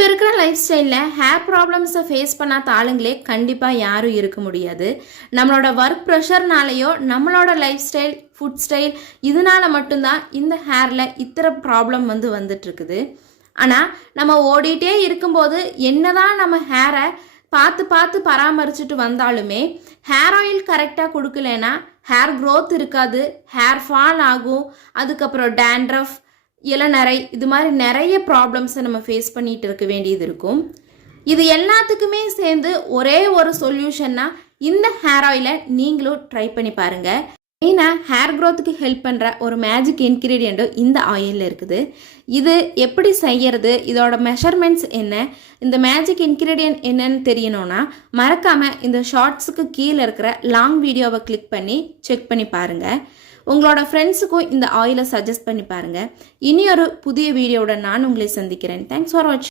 இப்போ இருக்கிற லைஃப் ஸ்டைலில் ஹேர் ப்ராப்ளம்ஸை ஃபேஸ் பண்ணாத ஆளுங்களே கண்டிப்பாக யாரும் இருக்க முடியாது. நம்மளோட ஒர்க் ப்ரெஷர்னாலேயோ நம்மளோட லைஃப் ஸ்டைல் ஃபுட் ஸ்டைல் இதனால மட்டும்தான் இந்த ஹேரில் இத்தனை ப்ராப்ளம் வந்துட்டுருக்குது. ஆனால் நம்ம ஓடிட்டே இருக்கும்போது என்னதான் நம்ம ஹேரை பார்த்து பார்த்து பராமரிச்சுட்டு வந்தாலுமே ஹேர் ஆயில் கரெக்டாக கொடுக்கலனா ஹேர் க்ரோத் இருக்காது, ஹேர் ஃபால் ஆகும், அதுக்கப்புறம் டேண்ட்ரஃப், இளநரை, இது மாதிரி நிறைய ப்ராப்ளம்ஸை நம்ம ஃபேஸ் பண்ணிகிட்டு இருக்க வேண்டியது இருக்கும். இது எல்லாத்துக்குமே சேர்ந்து ஒரே ஒரு சொல்யூஷன்னா இந்த ஹேர் ஆயிலை நீங்களும் ட்ரை பண்ணி பாருங்கள். மெயினாக ஹேர் க்ரோத்துக்கு ஹெல்ப் பண்ணுற ஒரு மேஜிக் இன்க்ரீடியண்ட்டும் இந்த ஆயிலில் இருக்குது. இது எப்படி செய்யறது, இதோட மெஷர்மெண்ட்ஸ் என்ன, இந்த மேஜிக் இன்க்ரீடியன்ட் என்னன்னு தெரியணும்னா மறக்காமல் இந்த ஷார்ட்ஸுக்கு கீழே இருக்கிற லாங் வீடியோவை கிளிக் பண்ணி செக் பண்ணி பாருங்கள். உங்களோட ஃப்ரெண்ட்ஸுக்கும் இந்த ஆயிலை சஜஸ்ட் பண்ணி பாருங்கள். இனி ஒரு புதிய வீடியோவுடன் நான் உங்களை சந்திக்கிறேன். தேங்க்ஸ் ஃபார் வாட்சிங்.